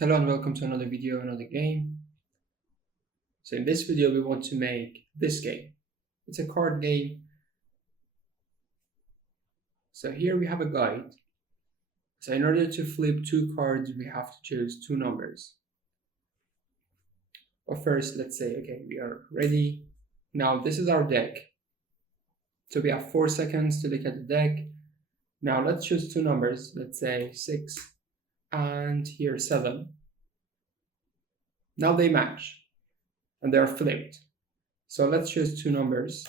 Hello and welcome to another video, another game. So in this video we want to make this game. It's a card game. So here we have a guide. So in order to flip two cards we have to choose two numbers. But first let's say, okay, we are ready. Now this is our deck. So we have 4 seconds to look at the deck. Now let's choose two numbers, let's say 6 and here 7. Now they match and they're flipped. So let's choose two numbers.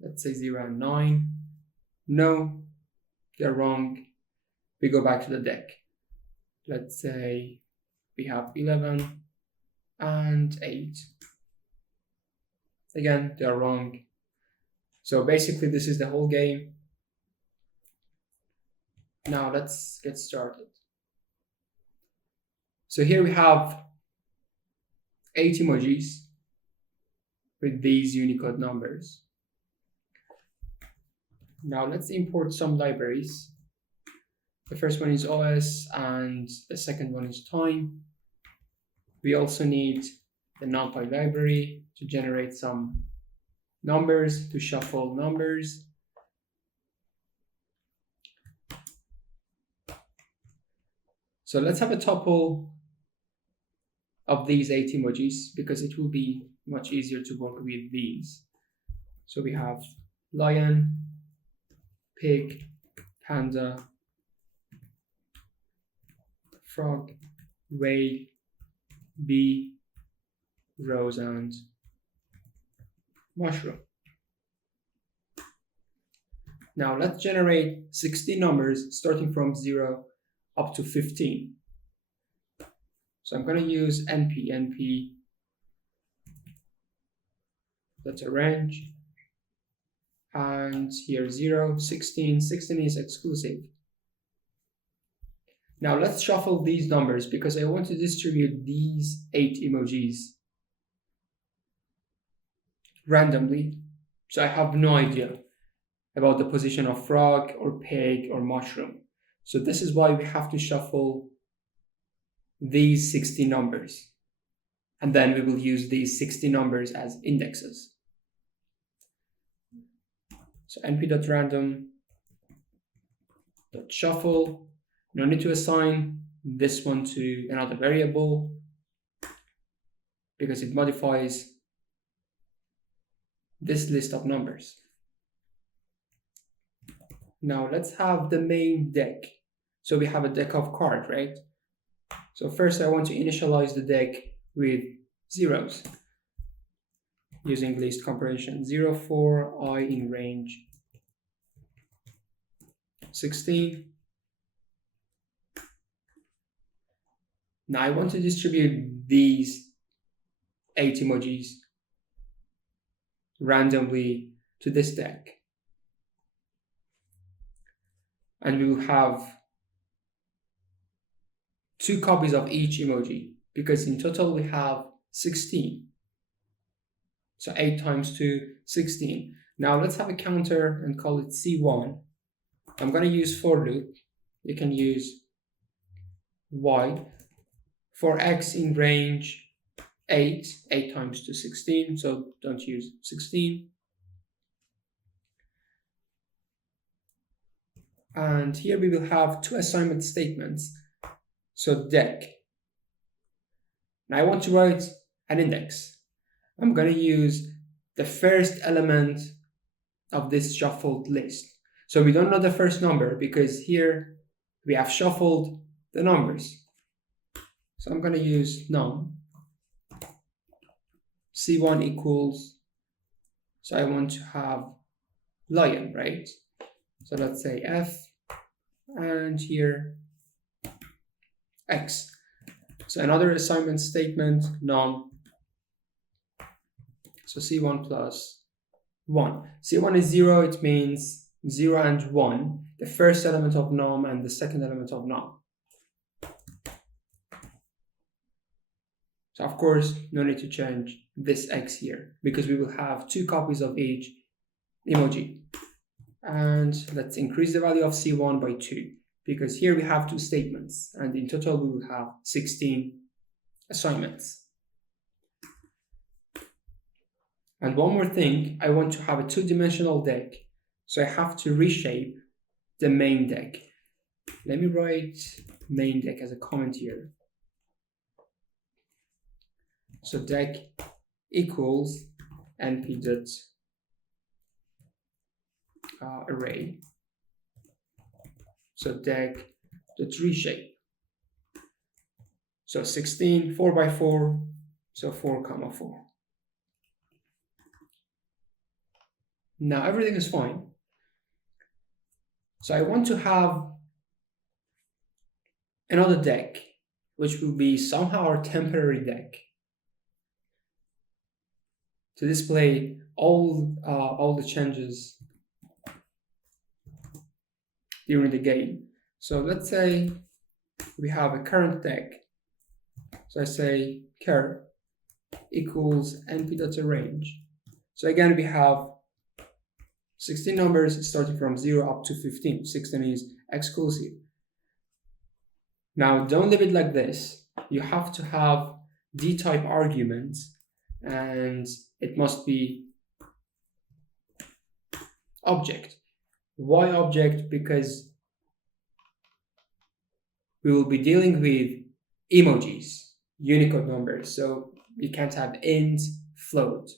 Let's say 0 and 9. No, they're wrong. We go back to the deck. Let's say we have 11 and 8. Again, they're wrong. So basically this is the whole game. Now let's get started. So here we have 8 emojis with these Unicode numbers. Now let's import some libraries. The first one is OS and the second one is time. We also need the NumPy library to generate some numbers, to shuffle numbers. So let's have a tuple of these 8 emojis because it will be much easier to work with these. So we have lion, pig, panda, frog, whale, bee, rose, and mushroom. Now let's generate 16 numbers starting from 0 up to 15. So I'm going to use np, that's a range, and here 0, 16 is exclusive. Now let's shuffle these numbers because I want to distribute these 8 emojis randomly. So I have no idea about the position of frog or pig or mushroom. So this is why we have to shuffle these 60 numbers. And then we will use these 60 numbers as indexes. So np.random.shuffle. No need to assign this one to another variable because it modifies this list of numbers. Now let's have the main deck. So we have a deck of cards, right? So first I want to initialize the deck with zeros using list comparison. 0, 4, I in range 16. Now I want to distribute these 8 emojis randomly to this deck. And we will have 2 copies of each emoji because in total we have 16. So 8 times 2, 16. Now let's have a counter and call it C1. I'm going to use for loop. You can use Y. For X in range 8 times 2, 16. So don't use 16. And here we will have 2 assignment statements. So deck. Now I want to write an index. I'm going to use the first element of this shuffled list. So we don't know the first number because here we have shuffled the numbers. So I'm going to use num. C1 equals, so I want to have lion, right? So let's say F and here X. So another assignment statement, num. So C1 plus 1. C1 is 0, it means 0 and 1, the first element of num and the second element of num. So of course, no need to change this X here because we will have 2 copies of each emoji. And let's increase the value of C1 by 2. because here we have 2 statements, and in total we will have 16 assignments. And one more thing, I want to have a 2-dimensional deck, so I have to reshape the main deck. Let me write main deck as a comment here. So deck equals np array. So deck dot reshape. So 16, 4 by 4, so 4 comma 4. Now everything is fine. So I want to have another deck, which will be somehow our temporary deck, to display all the changes during the game. So let's say we have a current deck. So I say char equals np.arrange. So again, we have 16 numbers starting from 0 up to 15. 16 is exclusive. Now don't leave it like this. You have to have d-type arguments, and it must be object. Why object? Because we will be dealing with emojis, Unicode numbers, so you can't have int, float.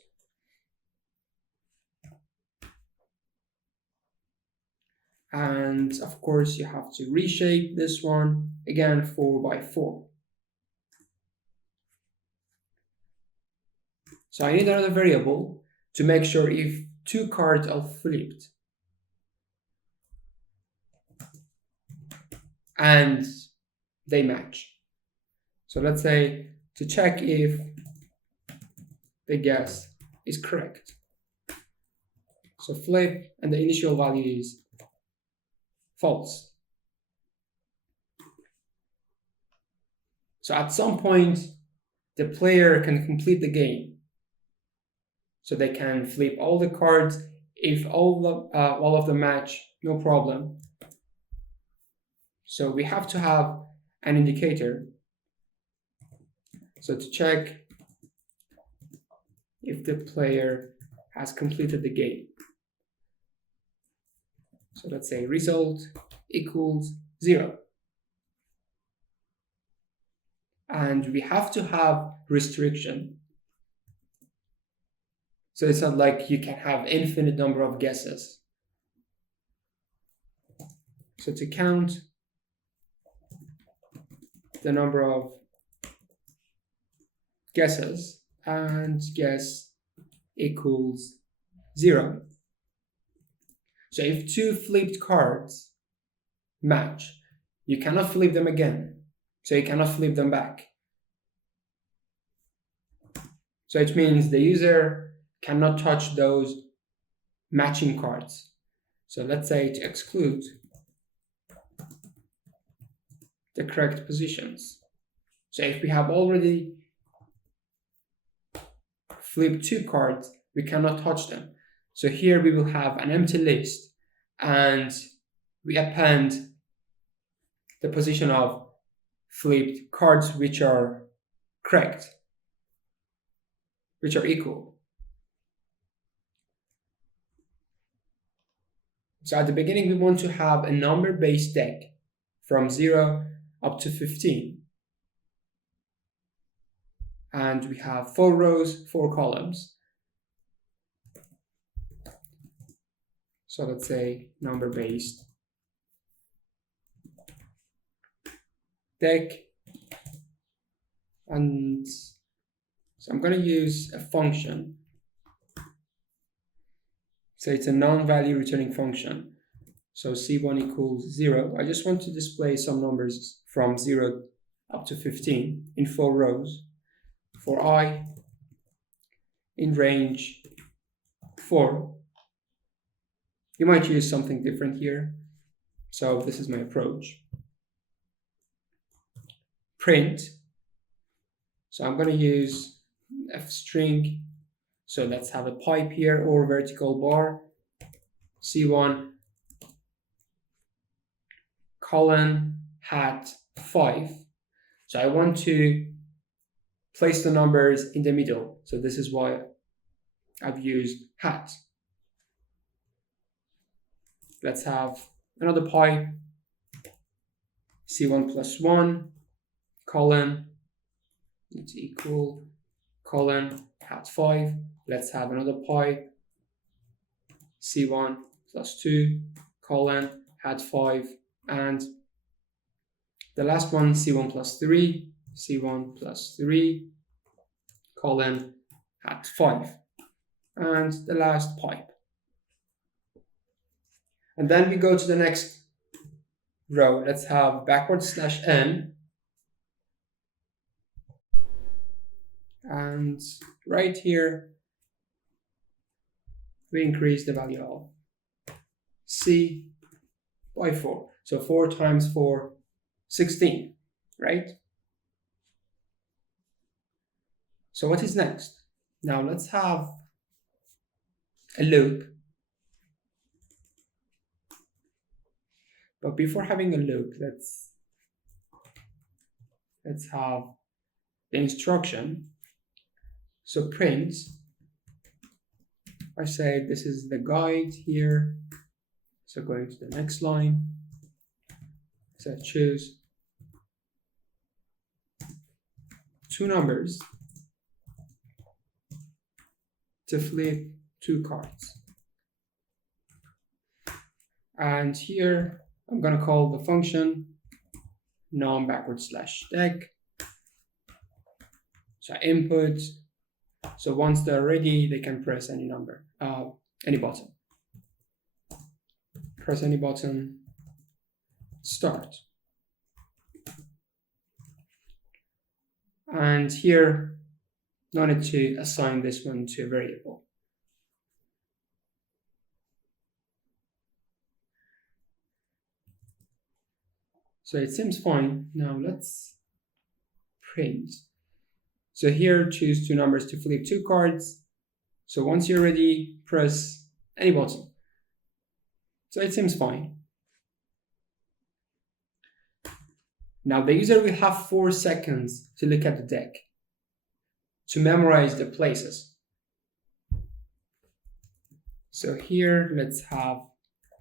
And of course you have to reshape this one, again 4 by 4. So I need another variable to make sure if 2 cards are flipped and they match. So let's say to check if the guess is correct. So flip, and the initial value is false. So at some point, the player can complete the game. So they can flip all the cards. If all of them match, no problem. So we have to have an indicator. So to check if the player has completed the game. So let's say result equals 0. And we have to have restriction. So it's not like you can have infinite number of guesses. So to count the number of guesses, and guess equals 0. So if 2 flipped cards match, you cannot flip them again. So you cannot flip them back. So it means the user cannot touch those matching cards. So let's say to exclude the correct positions. So if we have already flipped 2 cards, we cannot touch them. So here we will have an empty list, and we append the position of flipped cards which are correct, which are equal. So at the beginning we want to have a number-based deck from 0 up to 15. And we have 4 rows, 4 columns. So let's say number-based deck. And so I'm going to use a function. So it's a non-value returning function. So C1 equals 0. I just want to display some numbers from 0 up to 15 in 4 rows. For I in range 4. You might use something different here. So this is my approach. Print. So I'm going to use f string. So let's have a pipe here or vertical bar. C1 colon hat 5. So I want to place the numbers in the middle. So this is why I've used hat. Let's have another pi, C1 plus 1, colon, it's equal, colon, hat 5. Let's have another pi, C1 plus 2, colon, hat 5, and the last one, C1 plus 3, C1 plus 3, colon, hat 5, and the last pipe. And then we go to the next row. Let's have backwards slash n. And right here, we increase the value of c by 4. So 4 times 4, 16, right? So what is next? Now let's have a loop. But before having a loop, let's have the instruction. So print, I say this is the guide here. So going to the next line. So choose 2 numbers to flip 2 cards. And here I'm going to call the function num backwards slash deck. So input. So once they're ready, they can press any number, any button. Press any button, start. And here, no need to assign this one to a variable. So it seems fine. Now let's print. So here, choose 2 numbers to flip 2 cards. So once you're ready, press any button. So it seems fine. Now the user will have 4 seconds to look at the deck, to memorize the places. So here, let's have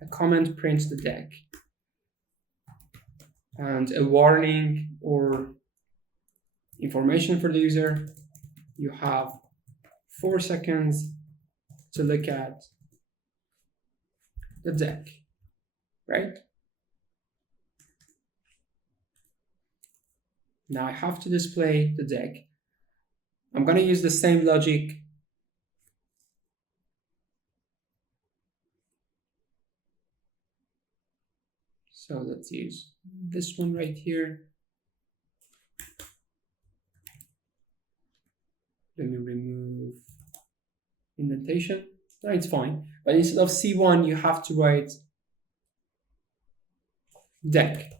a comment print the deck, and a warning or information for the user. You have 4 seconds to look at the deck, right? Now I have to display the deck. I'm going to use the same logic. So let's use this one right here. Let me remove indentation. No, it's fine. But instead of C1, you have to write deck.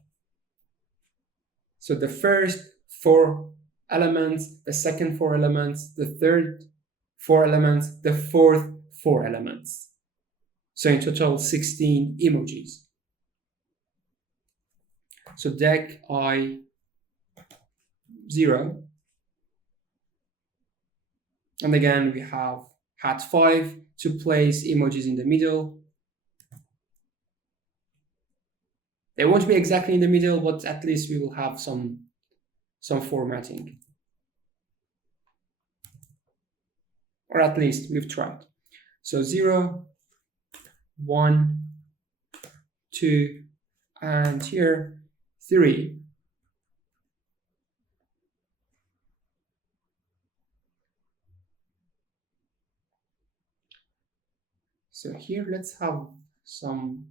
So the first 4 elements, the second 4 elements, the third 4 elements, the fourth 4 elements. So in total, 16 emojis. So deck I 0. And again, we have hat 5 to place emojis in the middle. They won't be exactly in the middle, but at least we will have some formatting. Or at least we've tried. So 0, 1, 2, and here 3. So here let's have some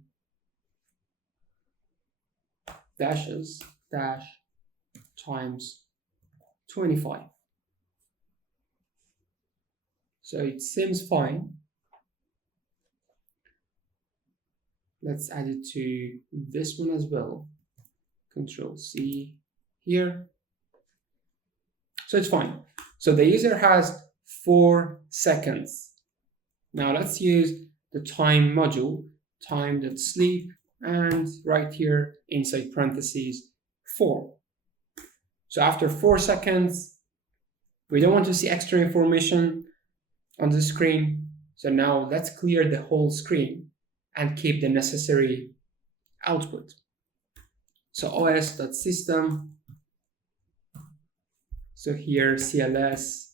dashes, dash times 25. So it seems fine. Let's add it to this one as well. Control C here. So it's fine. So the user has 4 seconds. Now let's use the time module, time.sleep, and right here inside parentheses 4. So after 4 seconds, we don't want to see extra information on the screen. So now let's clear the whole screen and keep the necessary output. So os.system, so here CLS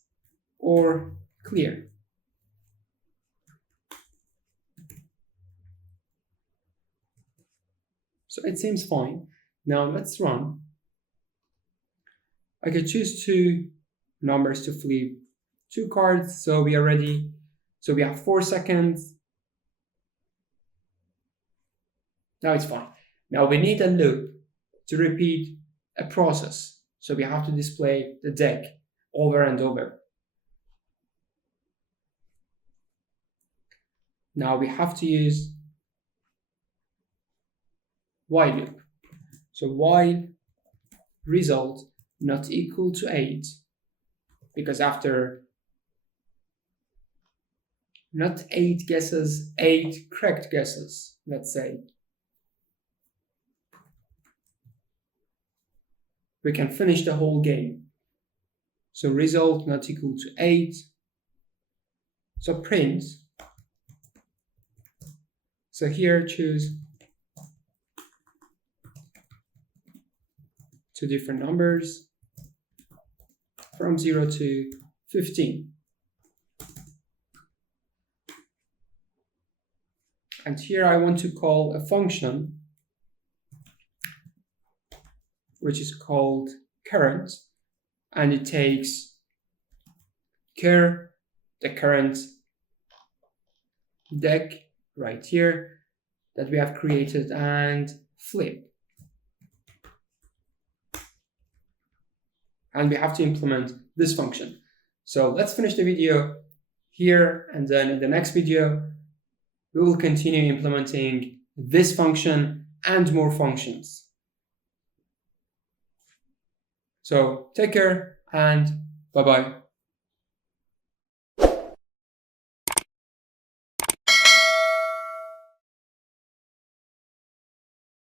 or clear. So it seems fine. Now let's run. I could choose 2 numbers to flip 2 cards, so we are ready. So we have 4 seconds. Now it's fine. Now we need a loop to repeat a process. So we have to display the deck over and over. Now we have to use while loop. So while result not equal to 8, because after not 8 guesses, 8 correct guesses, let's say, we can finish the whole game. So result not equal to 8. So print. So here choose 2 different numbers from 0 to 15. And here I want to call a function which is called current, and it takes the current deck right here that we have created and flip. And we have to implement this function. So let's finish the video here, and then in the next video we will continue implementing this function and more functions. So take care and bye-bye.